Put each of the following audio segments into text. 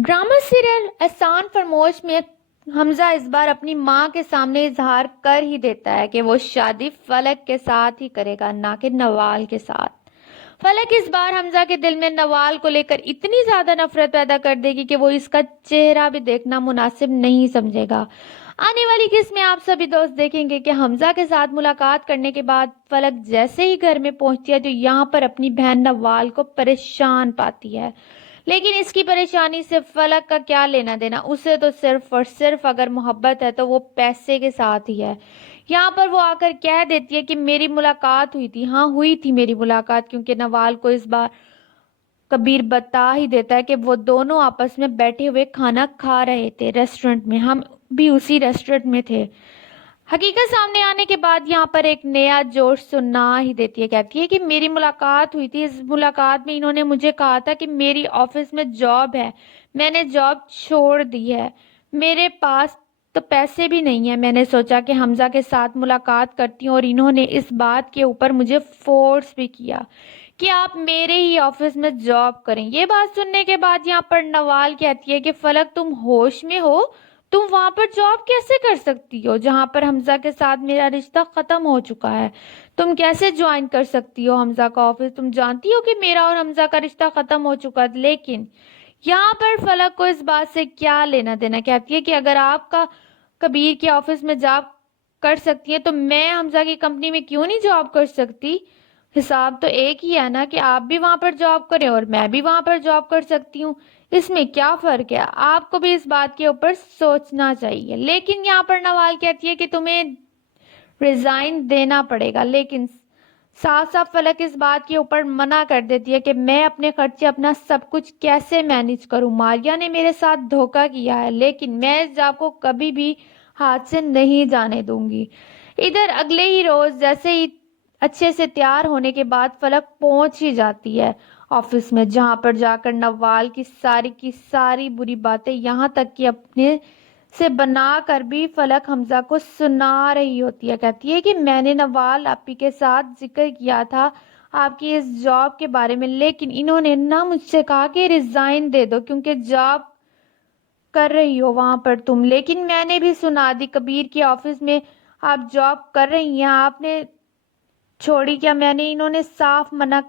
Drama serial एहसान फरामोश में हमजा इस बार अपनी माँ के सामने इजहार कर ही देता है कि वो शादी फलक के साथ ही करेगा, ना कि नवाल के साथ। फलक इस बार हमजा के दिल में नवाल को लेकर इतनी ज्यादा नफरत पैदा कर देगी कि वो इसका चेहरा भी देखना मुनासिब नहीं समझेगा। आने वाली किस्त में आप सभी दोस्त देखेंगे कि हमजा के साथ मुलाकात करने के बाद फलक जैसे ही घर में पहुंचती है तो यहाँ पर अपनी बहन नवाल को परेशान पाती है। लेकिन इसकी परेशानी से फलक का क्या लेना देना, उसे तो सिर्फ और सिर्फ अगर मोहब्बत है तो वो पैसे के साथ ही है। यहाँ पर वो आकर कह देती है कि मेरी मुलाकात हुई थी, हाँ हुई थी मेरी मुलाकात, क्योंकि नवाल को इस बार कबीर बता ही देता है कि वो दोनों आपस में बैठे हुए खाना खा रहे थे रेस्टोरेंट में, हम भी उसी रेस्टोरेंट में थे। हकीकत सामने आने के बाद यहाँ पर एक नया जोश सुना ही देती है। कहती है कि मेरी मुलाकात हुई थी, इस मुलाकात में इन्होंने मुझे कहा था कि मेरी ऑफिस में जॉब है, मैंने जॉब छोड़ दी है, मेरे पास तो पैसे भी नहीं है। मैंने सोचा कि हमजा के साथ मुलाकात करती हूँ और इन्होंने इस बात के ऊपर मुझे फोर्स भी किया कि आप मेरे ही ऑफिस में जॉब करें। ये बात सुनने के बाद यहाँ पर नवाल कहती है कि फलक तुम होश में हो, तुम वहां पर जॉब कैसे कर सकती हो जहां पर हमजा के साथ मेरा रिश्ता खत्म हो चुका है? तुम कैसे ज्वाइन कर सकती हो हमजा का ऑफिस? तुम जानती हो कि मेरा और हमजा का रिश्ता खत्म हो चुका है। लेकिन यहाँ पर फलक को इस बात से क्या लेना देना। कहती है कि अगर आपका कबीर के ऑफिस में जॉब कर सकती है तो मैं हमजा की कंपनी में क्यों नहीं जॉब कर सकती? हिसाब तो एक ही है ना कि आप भी वहां पर जॉब करें और मैं भी वहां पर जॉब कर सकती हूँ, इसमें क्या फर्क है? आपको भी इस बात के ऊपर सोचना चाहिए। लेकिन यहाँ पर नवाल कहती है कि तुम्हें रिजाइन देना पड़ेगा, लेकिन साफ साफ फलक इस बात के ऊपर मना कर देती है कि मैं अपने खर्चे अपना सब कुछ कैसे मैनेज करूं। मारिया ने मेरे साथ धोखा किया है, लेकिन मैं इस जॉब को कभी भी हाथ से नहीं जाने दूंगी। इधर अगले ही रोज जैसे ही अच्छे से तैयार होने के बाद फलक पहुंच ही जाती है ऑफिस में, जहां पर जाकर नवाल की सारी बुरी बातें यहाँ तक कि अपने से बना कर भी फलक हमजा को सुना रही होती है। कहती है कि मैंने नवाल आपी के साथ जिक्र किया था आपकी इस जॉब के बारे में, लेकिन इन्होंने ना मुझसे कहा कि रिजाइन दे दो क्योंकि जॉब कर रही हो वहां पर तुम। लेकिन मैंने भी सुना दी कबीर के ऑफिस में आप जॉब कर रही हैं, आपने छोड़ी क्या? मैंने इन्होंने साफ मना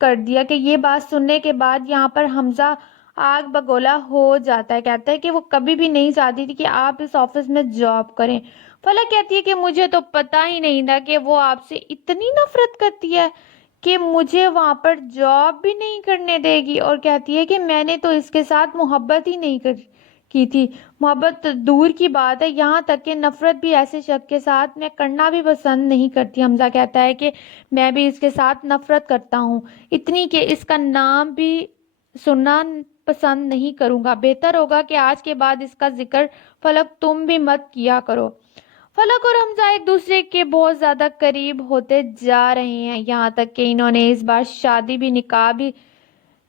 कर दिया कि ये बात सुनने के बाद यहाँ पर हमजा आग बगोला हो जाता है। कहता है कि वो कभी भी नहीं चाहती थी कि आप इस ऑफिस में जॉब करें। फलक कहती है कि मुझे तो पता ही नहीं था कि वो आपसे इतनी नफरत करती है कि मुझे वहां पर जॉब भी नहीं करने देगी, और कहती है कि मैंने तो इसके साथ मोहब्बत ही नहीं की थी। मोहब्बत तो दूर की बात है, यहाँ तक कि नफरत भी ऐसे शख्स के साथ मैं करना भी पसंद नहीं करती। हमजा कहता है कि मैं भी इसके साथ नफरत करता हूँ, इतनी कि इसका नाम भी सुनना पसंद नहीं करूंगा। बेहतर होगा कि आज के बाद इसका जिक्र फलक तुम भी मत किया करो। फलक और हमजा एक दूसरे के बहुत ज्यादा करीब होते जा रहे हैं, यहाँ तक कि इन्होंने इस बार शादी भी निकाह भी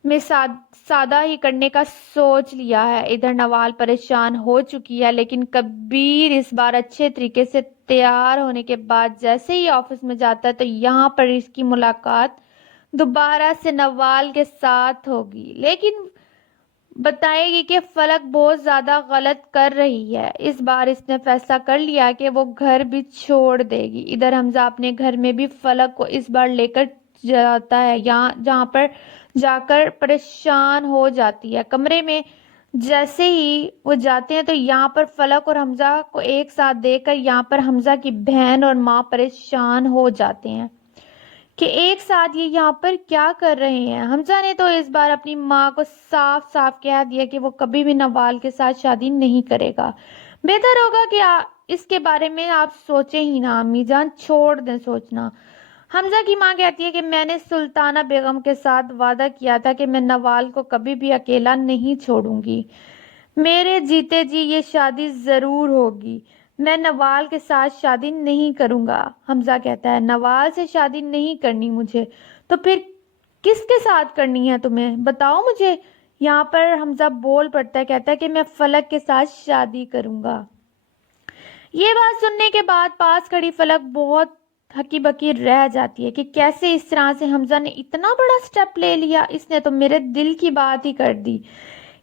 में सादा ही करने का सोच लिया है। इधर नवाल परेशान हो चुकी है, लेकिन कबीर इस बार अच्छे तरीके से तैयार होने के बाद जैसे ही ऑफिस में जाता है तो यहाँ पर इसकी मुलाकात दोबारा से नवाल के साथ होगी, लेकिन बताएगी कि फलक बहुत ज्यादा गलत कर रही है। इस बार इसने फैसला कर लिया कि वो घर भी छोड़ देगी। इधर हमजा अपने घर में भी फलक को इस बार लेकर जाता है, यहाँ जहाँ पर जाकर परेशान हो जाती है। कमरे में जैसे ही वो जाते हैं तो यहाँ पर फलक और हमजा को एक साथ देखकर यहाँ पर हमजा की बहन और माँ परेशान हो जाते हैं कि एक साथ ये यहाँ पर क्या कर रहे हैं। हमजा ने तो इस बार अपनी माँ को साफ साफ कह दिया कि वो कभी भी नवाल के साथ शादी नहीं करेगा। बेहतर होगा कि इसके बारे में आप सोचें ही ना अम्मी जान, छोड़ दें सोचना। हमजा की माँ कहती है कि मैंने सुल्ताना बेगम के साथ वादा किया था कि मैं नवाल को कभी भी अकेला नहीं छोड़ूंगी, मेरे जीते जी ये शादी जरूर होगी, मैं नवाल के साथ शादी नहीं करूंगा। हमजा कहता है नवाल से शादी नहीं करनी मुझे, तो फिर किसके साथ करनी है तुम्हें, बताओ मुझे। यहाँ पर हमजा बोल पड़ता है, कहता है कि मैं फलक के साथ शादी करूंगा। ये बात सुनने के बाद पास खड़ी फलक बहुत हकी बकी रह जाती है कि कैसे इस तरह से हमजा ने इतना बड़ा स्टेप ले लिया, इसने तो मेरे दिल की बात ही कर दी।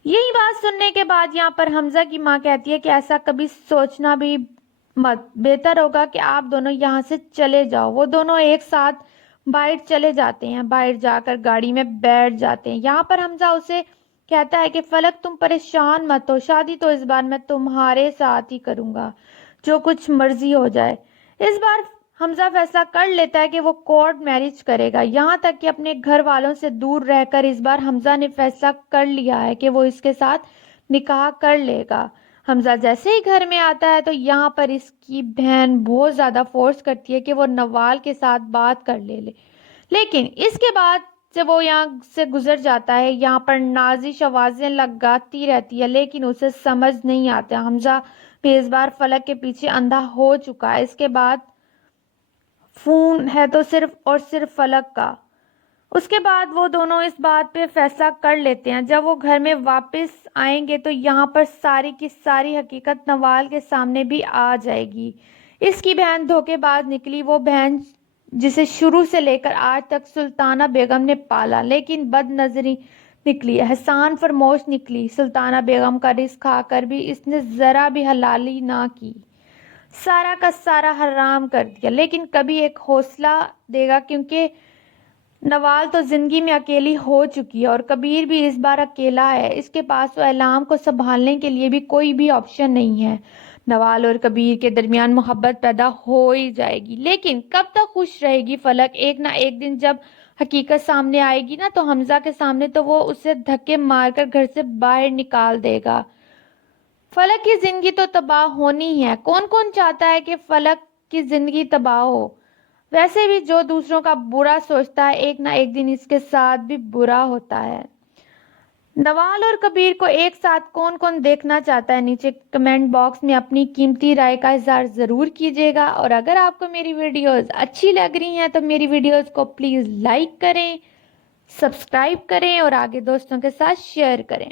یہی بات سننے کے بعد یہاں پر حمزہ کی ماں کہتی ہے کہ ایسا کبھی سوچنا بھی مت، بہتر ہوگا کہ آپ دونوں یہاں سے چلے جاؤ۔ وہ دونوں ایک ساتھ باہر چلے جاتے ہیں، باہر جا کر گاڑی میں بیٹھ جاتے ہیں۔ یہاں پر حمزہ اسے کہتا ہے کہ فلک تم پریشان مت ہو، شادی تو اس بار میں تمہارے ساتھ ہی کروں گا، جو کچھ مرضی ہو جائے۔ اس بار حمزہ فیصلہ کر لیتا ہے کہ وہ کورٹ میرج کرے گا، یہاں تک کہ اپنے گھر والوں سے دور رہ کر۔ اس بار حمزہ نے فیصلہ کر لیا ہے کہ وہ اس کے ساتھ نکاح کر لے گا۔ حمزہ جیسے ہی گھر میں آتا ہے تو یہاں پر اس کی بہن بہت زیادہ فورس کرتی ہے کہ وہ نوال کے ساتھ بات کر لے لیکن اس کے بعد سے وہ یہاں سے گزر جاتا ہے۔ یہاں پر نازش آوازیں لگاتی رہتی ہے لیکن اسے سمجھ نہیں آتا حمزہ بھی اس بار فلک کے پیچھے اندھا ہو چکا ہے۔ اس کے بعد فون ہے تو صرف اور صرف فلک کا۔ اس کے بعد وہ دونوں اس بات پہ فیصلہ کر لیتے ہیں۔ جب وہ گھر میں واپس آئیں گے تو یہاں پر ساری کی ساری حقیقت نوال کے سامنے بھی آ جائے گی۔ اس کی بہن دھوکے باز نکلی، وہ بہن جسے شروع سے لے کر آج تک سلطانہ بیگم نے پالا، لیکن بد نظری نکلی، احسان فرموش نکلی۔ سلطانہ بیگم کا رزق کھا کر بھی اس نے ذرا بھی حلالی نہ کی، سارا کا سارا حرام کر دیا۔ لیکن کبھی ایک حوصلہ دے گا، کیونکہ نوال تو زندگی میں اکیلی ہو چکی ہے اور کبیر بھی اس بار اکیلا ہے۔ اس کے پاس تو اعلام کو سنبھالنے کے لیے بھی کوئی بھی آپشن نہیں ہے۔ نوال اور کبیر کے درمیان محبت پیدا ہو ہی جائے گی، لیکن کب تک خوش رہے گی فلک؟ ایک نہ ایک دن جب حقیقت سامنے آئے گی نا، تو حمزہ کے سامنے، تو وہ اسے دھکے مار کر گھر سے باہر نکال دے گا۔ فلک کی زندگی تو تباہ ہونی ہے، کون کون چاہتا ہے کہ فلک کی زندگی تباہ ہو؟ ویسے بھی جو دوسروں کا برا سوچتا ہے ایک نہ ایک دن اس کے ساتھ بھی برا ہوتا ہے۔ نوال اور کبیر کو ایک ساتھ کون کون دیکھنا چاہتا ہے؟ نیچے کمنٹ باکس میں اپنی قیمتی رائے کا اظہار ضرور کیجیے گا، اور اگر آپ کو میری ویڈیوز اچھی لگ رہی ہیں تو میری ویڈیوز کو پلیز لائک کریں، سبسکرائب کریں اور آگے دوستوں کے ساتھ شیئر کریں۔